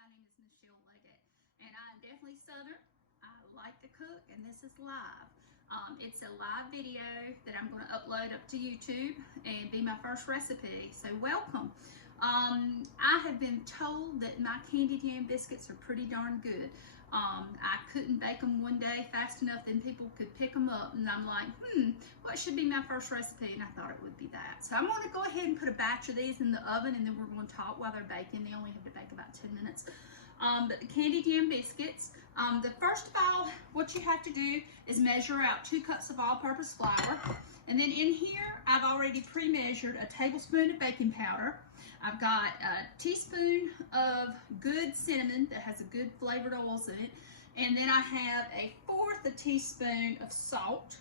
My name is Michelle Leggett, and I'm definitely Southern. I like to cook, and this is live. It's a live video that I'm going to upload up to YouTube and be my first recipe, so welcome. I have been told that my candied yam biscuits are pretty darn good. I couldn't bake them one day fast enough that people could pick them up, and I'm like, what should be my first recipe? And I thought it would be that. So I'm going to go ahead and put a batch of these in the oven, and then we're going to talk while they're baking. They only have to bake about 10 minutes. But the candied yam biscuits, first of all, what you have to do is measure out 2 cups of all-purpose flour. And then in here, I've already pre-measured a tablespoon of baking powder. I've got a teaspoon of good cinnamon that has a good flavored oils in it. And then I have a 1/4 teaspoon of salt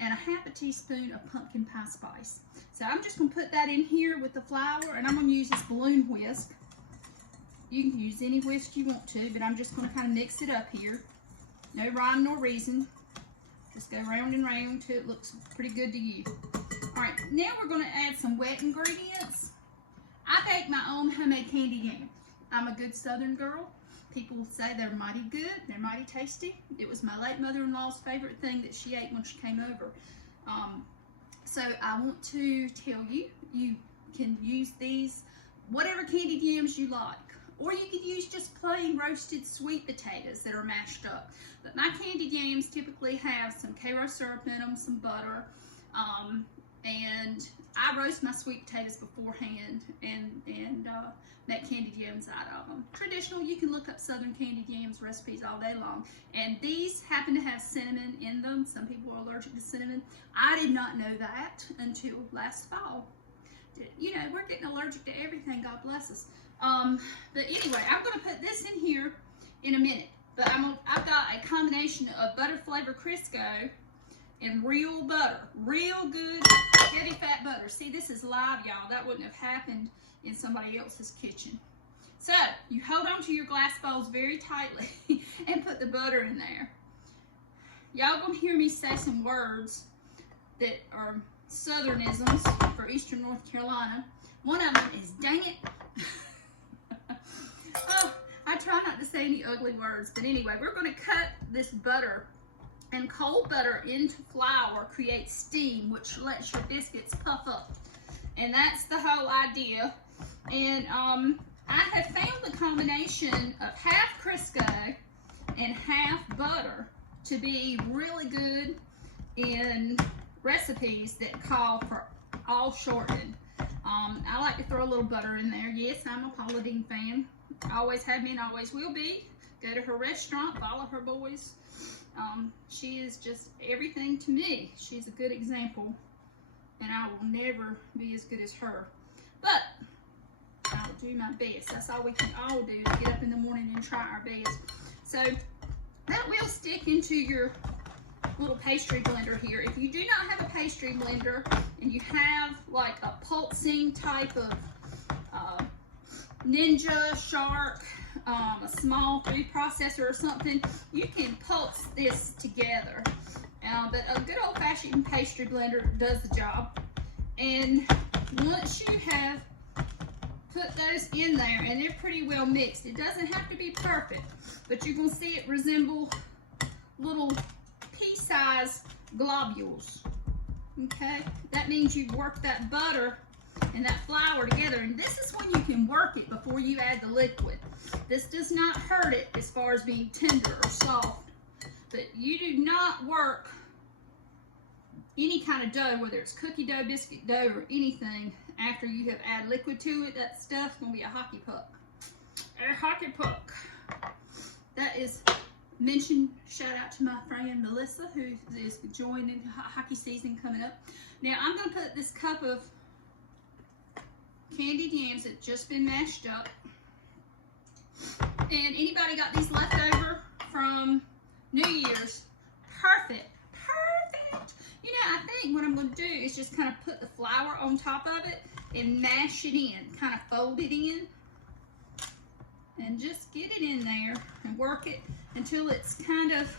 and a 1/2 teaspoon of pumpkin pie spice. So I'm just going to put that in here with the flour, and I'm going to use this balloon whisk. You can use any whisk you want to, but I'm just going to kind of mix it up here. No rhyme nor reason. Just go round and round till it looks pretty good to you. All right, now we're going to add some wet ingredients. I bake my own homemade candied yam. I'm a good Southern girl. People say they're mighty good, they're mighty tasty. It was my late mother-in-law's favorite thing that she ate when she came over. So I want to tell you, you can use these, whatever candied yams you like. Or you could use just plain roasted sweet potatoes that are mashed up. But my candied yams typically have some Karo syrup in them, some butter, and I roast my sweet potatoes beforehand and make candied yams out of them. Traditional, you can look up Southern candied yams recipes all day long. And these happen to have cinnamon in them. Some people are allergic to cinnamon. I did not know that until last fall. You know, we're getting allergic to everything, God bless us. But anyway, I'm going to put this in here in a minute. But I've got a combination of butter flavor Crisco and real butter. Real good, heavy fat butter. See, this is live, y'all. That wouldn't have happened in somebody else's kitchen. So, you hold on to your glass bowls very tightly and put the butter in there. Y'all gonna hear me say some words that are Southernisms for Eastern North Carolina. One of them is dang it. Oh, I try not to say any ugly words, but anyway, we're going to cut this butter, and cold butter into flour creates steam, which lets your biscuits puff up, and that's the whole idea. And I have found the combination of half Crisco and half butter to be really good in recipes that call for all shortening. I like to throw a little butter in there. Yes, I'm a Paula Deen fan. Always have been, always will be. Go to her restaurant, follow her boys. She is just everything to me. She's a good example, and I will never be as good as her. But I will do my best. That's all we can all do, is get up in the morning and try our best. So that will stick into your little pastry blender here. If you do not have a pastry blender and you have like a pulsing type of Ninja, Shark, a small food processor or something, you can pulse this together. But a good old-fashioned pastry blender does the job. And once you have put those in there, and they're pretty well mixed, it doesn't have to be perfect, but you're going to see it resemble little pea-sized globules. Okay, that means you work that butter and that flour together, and this is when you can work it before you add the liquid. This does not hurt it as far as being tender or soft, but you do not work any kind of dough, whether it's cookie dough, biscuit dough, or anything, after you have added liquid to it. That stuff's going to be a hockey puck. A hockey puck. That is mention, shout out to my friend Melissa, who is joining hockey season coming up. Now I'm going to put this cup of candied yams that just been mashed up. And anybody got these left over from New Year's? Perfect. Perfect. You know, I think what I'm going to do is just kind of put the flour on top of it and mash it in, kind of fold it in, and just get it in there and work it until it's kind of,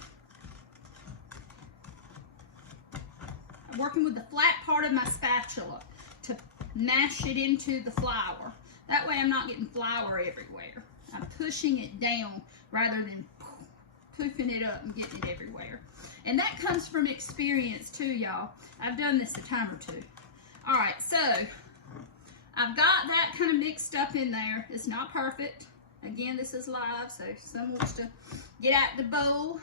I'm working with the flat part of my spatula to mash it into the flour. That way I'm not getting flour everywhere. I'm pushing it down rather than poofing it up and getting it everywhere. And that comes from experience too, y'all. I've done this a time or two. All right, so I've got that kind of mixed up in there. It's not perfect. Again, this is live, so if someone wants to get out the bowl.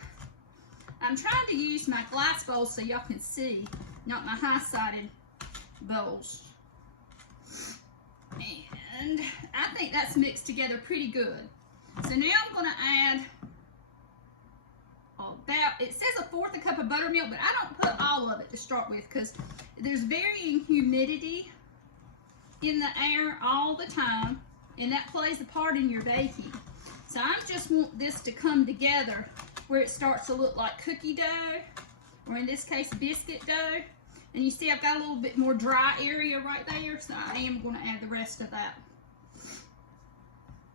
I'm trying to use my glass bowl so y'all can see, not my high-sided bowls. And I think that's mixed together pretty good. So now I'm going to add about, it says 1/4 cup of buttermilk, but I don't put all of it to start with because there's varying humidity in the air all the time, and that plays a part in your baking. So I just want this to come together where it starts to look like cookie dough, or in this case biscuit dough. And you see I've got a little bit more dry area right there, so I am going to add the rest of that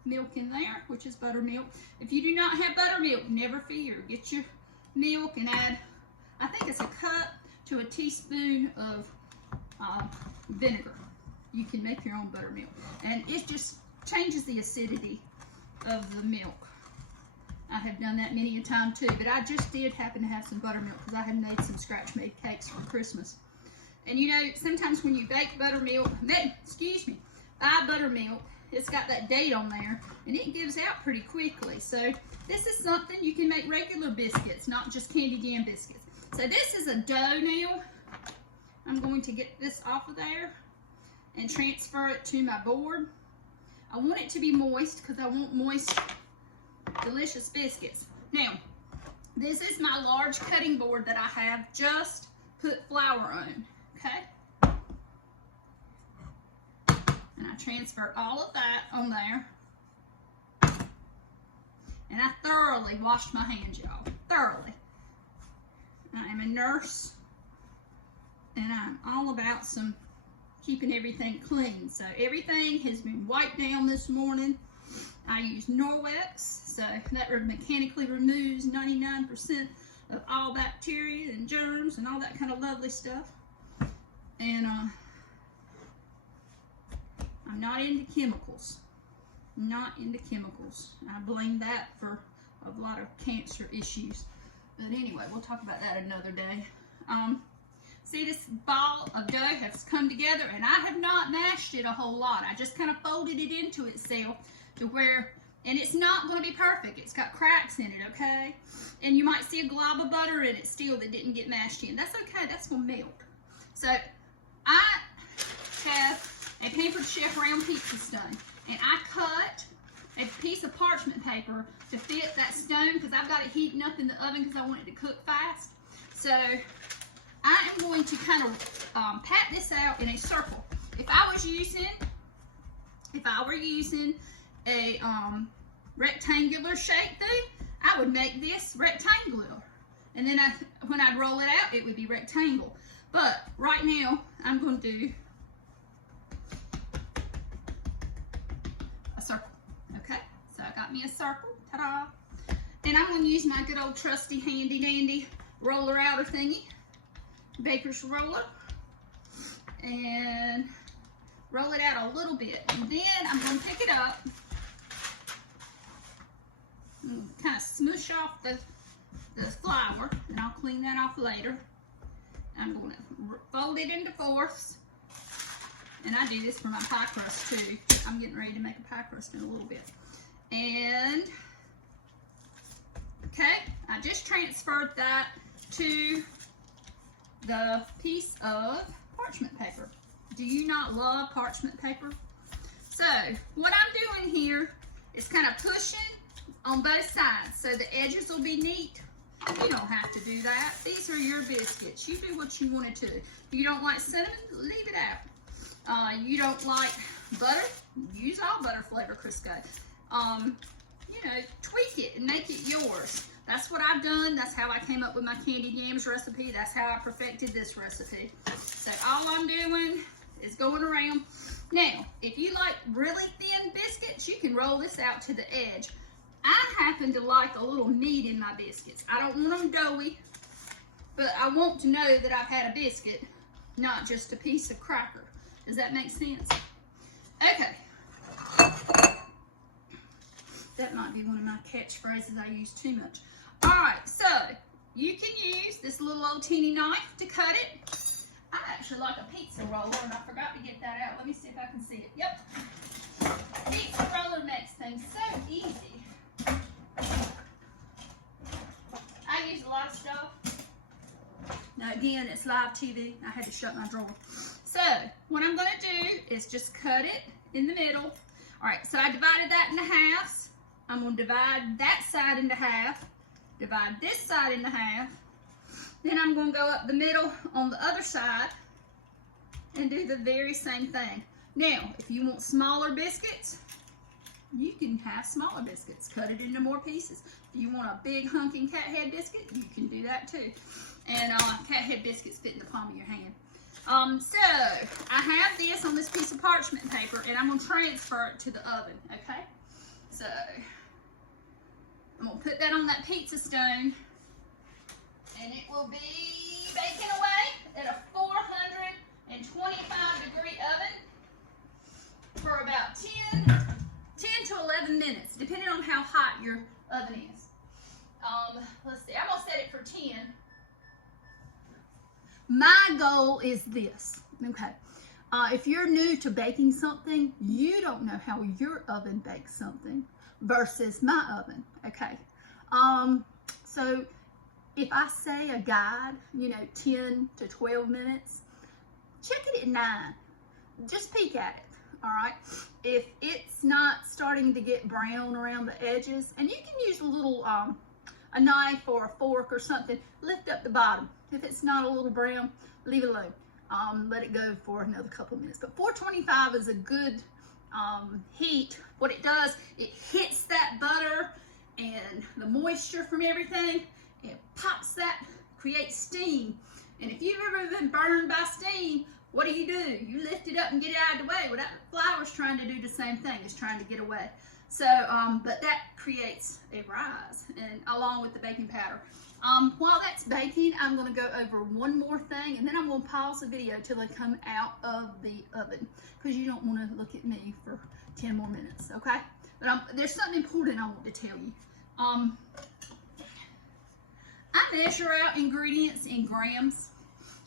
milk in there, which is buttermilk. If you do not have buttermilk, never fear. Get your milk and add, I think it's a cup to a teaspoon of vinegar. You can make your own buttermilk. And it just changes the acidity of the milk. I have done that many a time too, but I just did happen to have some buttermilk because I had made some scratch-made cakes for Christmas. And you know, sometimes when you bake buttermilk, buy buttermilk, it's got that date on there, and it gives out pretty quickly. So this is something you can make regular biscuits, not just candied yam biscuits. So this is a dough now. I'm going to get this off of there and transfer it to my board. I want it to be moist because I want moist, delicious biscuits. Now, this is my large cutting board that I have just put flour on, okay? And I transfer all of that on there. And I thoroughly washed my hands, y'all, thoroughly. I am a nurse, and I'm all about keeping everything clean. So everything has been wiped down this morning. I use Norwex, so that mechanically removes 99% of all bacteria and germs and all that kind of lovely stuff. And I'm not into chemicals. Not into chemicals. I blame that for a lot of cancer issues. But anyway, we'll talk about that another day. See, this ball of dough has come together, and I have not mashed it a whole lot. I just kind of folded it into itself to where, and it's not going to be perfect. It's got cracks in it, okay? And you might see a glob of butter in it still that didn't get mashed in. That's okay. That's going to melt. So I have a Pampered Chef round pizza stone, and I cut a piece of parchment paper to fit that stone because I've got it heating up in the oven because I want it to cook fast. So I am going to kind of pat this out in a circle. If I were using a rectangular shape thing, I would make this rectangular. And then when I'd roll it out, it would be rectangle. But right now, I'm going to do a circle. Okay, so I got me a circle. Ta-da! And I'm going to use my good old trusty handy dandy roller outer thingy, baker's roller, and roll it out a little bit. And then I'm going to pick it up and kind of smoosh off the flour, and I'll clean that off later. I'm going to fold it into fourths, and I do this for my pie crust too. I'm getting ready to make a pie crust in a little bit. And okay, I just transferred that to the piece of parchment paper. Do you not love parchment paper? So what I'm doing here is kind of pushing on both sides so the edges will be neat. You don't have to do that. These are your biscuits. You do what you want to do. If you don't like cinnamon, leave it out. You don't like butter, use all butter flavor Crisco. You know, tweak it and make it yours. That's what I've done. That's how I came up with my candied yams recipe. That's how I perfected this recipe. So all I'm doing is going around. Now, if you like really thin biscuits, you can roll this out to the edge. I happen to like a little meat in my biscuits. I don't want them doughy, but I want to know that I've had a biscuit, not just a piece of cracker. Does that make sense? Okay. That might be one of my catchphrases I use too much. All right, so you can use this little old teeny knife to cut it. I actually like a pizza roller, and I forgot to get that out. Let me see if I can see it. Yep. Pizza roller makes things so easy. I use a lot of stuff. Now again, it's live TV. I had to shut my drawer. So what I'm gonna do is just cut it in the middle. All right, so I divided that into halves. I'm gonna divide that side into half, divide this side into half. Then I'm gonna go up the middle on the other side and do the very same thing. Now, if you want smaller biscuits, you can have smaller biscuits. Cut it into more pieces. If you want a big hunking cat head biscuit, you can do that too. And cat head biscuits fit in the palm of your hand. So I have this on this piece of parchment paper, and I'm gonna transfer it to the oven, okay? So I'm gonna put that on that pizza stone, and it will be baking away at a 425 degree oven for about 10 to 11 minutes, depending on how hot your oven is. Let's see, I'm gonna set it for 10. My goal is this, okay? If you're new to baking something, you don't know how your oven bakes something versus my oven, okay? So if I say a guide, 10 to 12 minutes, check it at 9. Just peek at it, all right? If it's not starting to get brown around the edges, and you can use a little, a knife or a fork or something, lift up the bottom. If it's not a little brown, leave it alone. Let it go for another couple of minutes. But 425 is a good heat. What it does, it hits that butter and the moisture from everything. It pops that, creates steam. And if you've ever been burned by steam, what do? You lift it up and get it out of the way. Well, that flour's trying to do the same thing. It's trying to get away. So, but that creates a rise, and along with the baking powder. While that's baking, I'm gonna go over one more thing, and then I'm gonna pause the video till I come out of the oven, because you don't wanna look at me for 10 more minutes, okay? But there's something important I want to tell you. I measure out ingredients in grams.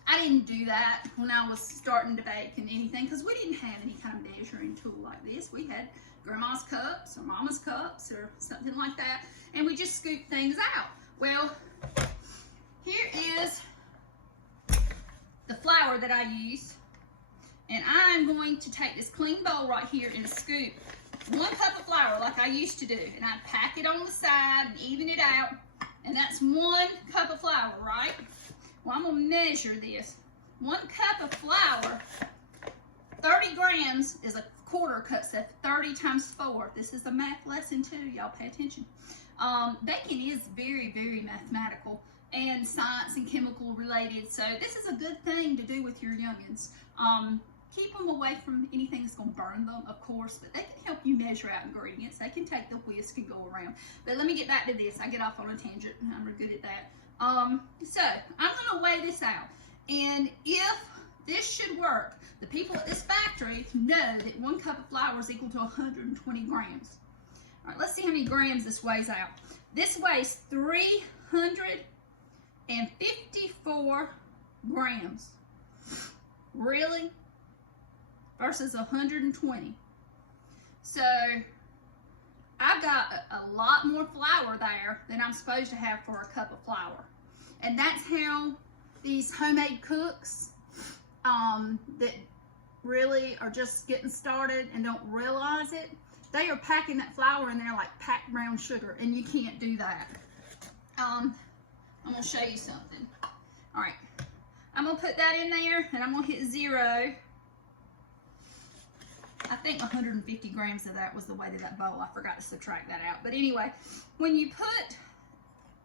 I didn't do that when I was starting to bake and anything, because we didn't have any kind of measuring tool like this. We had grandma's cups or mama's cups or something like that, and we just scooped things out. Well, here is the flour that I use, and I'm going to take this clean bowl right here and scoop 1 cup of flour like I used to do, and I pack it on the side and even it out, and that's 1 cup of flour, right? Well, I'm gonna measure this. 1 cup of flour, 30 grams is a 1/4 cup, so 30 times 4. This is a math lesson too, y'all pay attention. Baking is very, very mathematical and science and chemical related, so this is a good thing to do with your youngins. Keep them away from anything that's going to burn them, of course, but they can help you measure out ingredients. They can take the whisk and go around. But let me get back to this. I get off on a tangent, and I'm good at that. So I'm going to weigh this out, and if this should work, the people at this factory know that 1 cup of flour is equal to 120 grams. All right, let's see how many grams this weighs out. This weighs 354 grams. Really? Versus 120. So I've got a lot more flour there than I'm supposed to have for a cup of flour. And that's how these homemade cooks that really are just getting started and don't realize it, they are packing that flour in there like packed brown sugar, and you can't do that. I'm gonna show you something. All right, I'm gonna put that in there, and I'm gonna hit 0. I think 150 grams of that was the weight of that bowl. I forgot to subtract that out. But anyway, when you put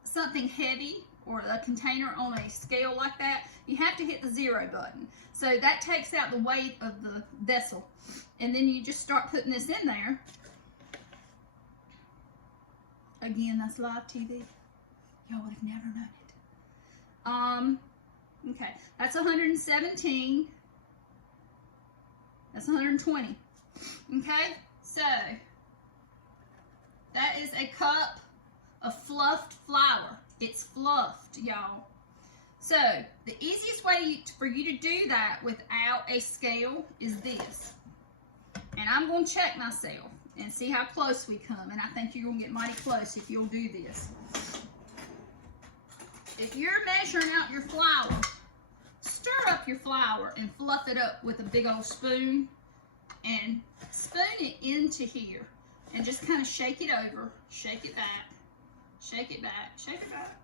something heavy or a container on a scale like that, you have to hit the 0 button. So that takes out the weight of the vessel. And then you just start putting this in there. Again, that's live TV. Y'all would have never known it. Okay, that's 117. That's 120. Okay, so that is a cup of fluffed flour. It's fluffed, y'all. So the easiest way for you to do that without a scale is this. And I'm going to check myself and see how close we come. And I think you're going to get mighty close if you'll do this. If you're measuring out your flour, stir up your flour and fluff it up with a big old spoon and spoon it into here and just kind of shake it over, shake it back, shake it back, shake it back.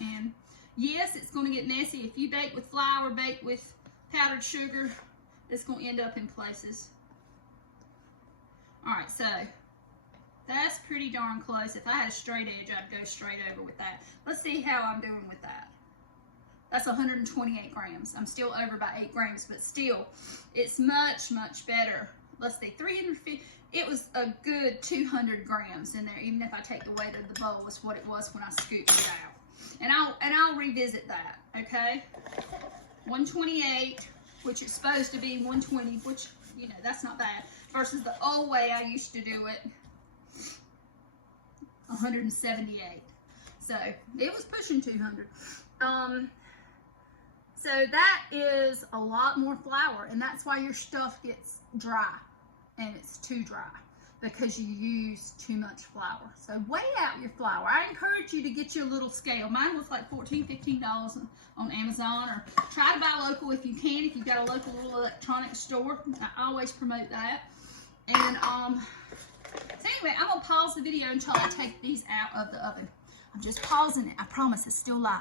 And yes, it's going to get messy. If you bake with flour, bake with powdered sugar, it's going to end up in places. All right, so that's pretty darn close. If I had a straight edge, I'd go straight over with that. Let's see how I'm doing with that. That's 128 grams. I'm still over by 8 grams, but still, it's much, much better. Let's see, 350. It was a good 200 grams in there, even if I take the weight of the bowl, is what it was when I scooped it out. And I'll revisit that, okay? 128, which is supposed to be 120, which, you know, that's not bad, versus the old way I used to do it, 178. So it was pushing 200. So that is a lot more flour, and that's why your stuff gets dry, and it's too dry, because you use too much flour. So weigh out your flour. I encourage you to get you a little scale. Mine was like $14, $15 on Amazon, or try to buy local if you can, if you've got a local little electronics store. I always promote that. And so anyway, I'm gonna pause the video until I take these out of the oven. I'm just pausing it. I promise it's still live.